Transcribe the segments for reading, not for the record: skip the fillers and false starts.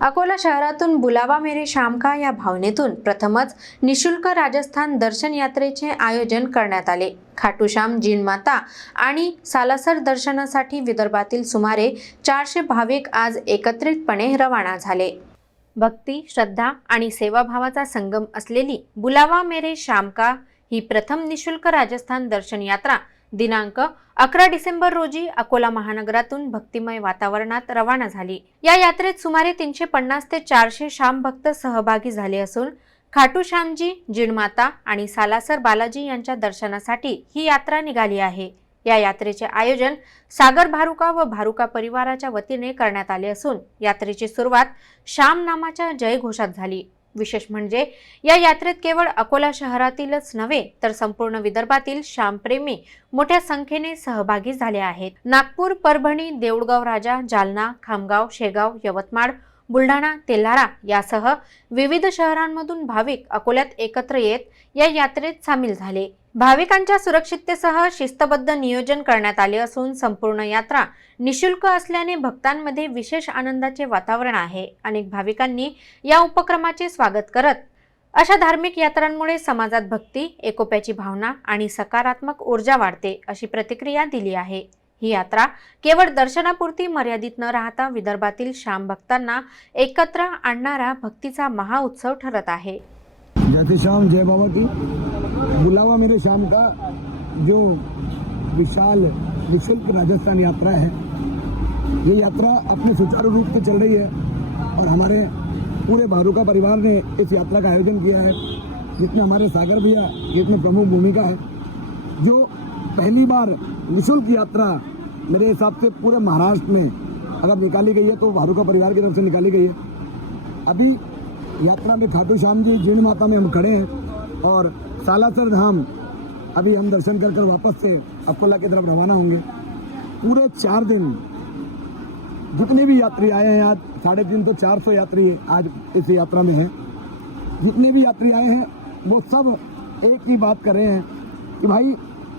अकोला शहरातून बुलावा मेरे शाम का या भावनेतून प्रथमच निशुल्क राजस्थान दर्शन यात्रेचे आयोजन करण्यात आले। खाटूश्याम जिनमाता आणि सालासर दर्शनासाठी विदर्भातील सुमारे 400 भाविक आज एकत्रितपणे रवाना झाले। भक्ती, श्रद्धा आणि सेवाभावाचा संगम असलेली बुलावा मेरे शाम का ही प्रथम निशुल्क राजस्थान दर्शन यात्रा दिनांक 11 डिसेंबर रोजी अकोला महानगरातून भक्तिमय वातावरणात रवाना झाली। या यात्रेत सुमारे 350 ते 400 श्याम भक्त सहभागी झाले असून खाटूश्यामजी, जिनमाता आणि सालासर बालाजी यांच्या दर्शनासाठी ही यात्रा निघाली आहे। या यात्रेचे आयोजन सागर भारुका व भारुका परिवाराच्या वतीने करण्यात आले असून यात्रेची सुरुवात श्याम नामाच्या जयघोषात झाली। विशेष म्हणजे या यात्रेत केवळ अकोला शहरातीलच नव्हे तर संपूर्ण विदर्भातील श्यामप्रेमी मोठ्या संख्येने सहभागी झाले आहेत। नागपूर, परभणी, देऊळगाव राजा, जालना, खामगाव, शेगाव, यवतमाळ, बुलढाणा, तेल्हारा यासह विविध शहरांमधून भाविक अकोल्यात एकत्र येत या यात्रेत सामील झाले। भाविकांच्या सुरक्षिततेसह शिस्तबद्ध नियोजन करण्यात आले असून संपूर्ण यात्रा निशुल्क असल्याने भक्तांमध्ये विशेष आनंदाचे वातावरण आहे। अनेक भाविकांनी या उपक्रमाचे स्वागत करत अशा धार्मिक यात्रांमुळे समाजात भक्ती, एकोप्याची भावना आणि सकारात्मक ऊर्जा वाढते अशी प्रतिक्रिया दिली आहे। ही यात्रा केवळ दर्शनापुरती मर्यादित न राहता विदर्भातील श्याम भक्तांना एकत्र आणणारा भक्तीचा महाउत्सव ठरत आहे। जय श्याम, जय बाबा की। बुलावा मेरे शाम का जो विशाल निशुल्क राजस्थान यात्रा है, ये यात्रा अपने सुचारू रूप से चल रही है और हमारे पूरे भारुका परिवार ने इस यात्रा का आयोजन किया है, जिसमें हमारे सागर भैया इसमें प्रमुख भूमिका है। जो पहली बार निशुल्क यात्रा मेरे हिसाब से पूरे महाराष्ट्र में अगर निकाली गई है तो भारुका परिवार की तरफ से निकाली गई है। अभी यात्रा में खाटूश्याम जी, जिनमाता में हम खड़े हैं और सालासर धाम अभी हम दर्शन कर वापस से अकोला की तरफ रवाना होंगे। पूरे 4 दिन जितने भी यात्री आए हैं, आज 350 से 400 यात्री आज इस यात्रा में हैं। जितने भी यात्री आए हैं वो सब एक ही बात कर रहे हैं कि भाई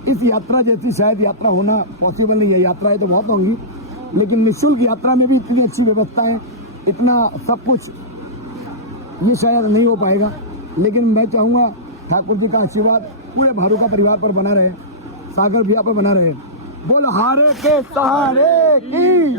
इस यात्रा जैसी शायद यात्रा होना पॉसिबल नहीं है। यात्राएं तो बहुत होंगी, लेकिन निःशुल्क यात्रा में भी इतनी अच्छी व्यवस्था है, इतना सब कुछ ये शायद नहीं हो पाएगा। लेकिन मैं चाहूँगा ठाकुर जी का आशीर्वाद पूरे भारुका परिवार पर बना रहे, सागर भैया पर बना रहे। बोल हारे के सहारे की।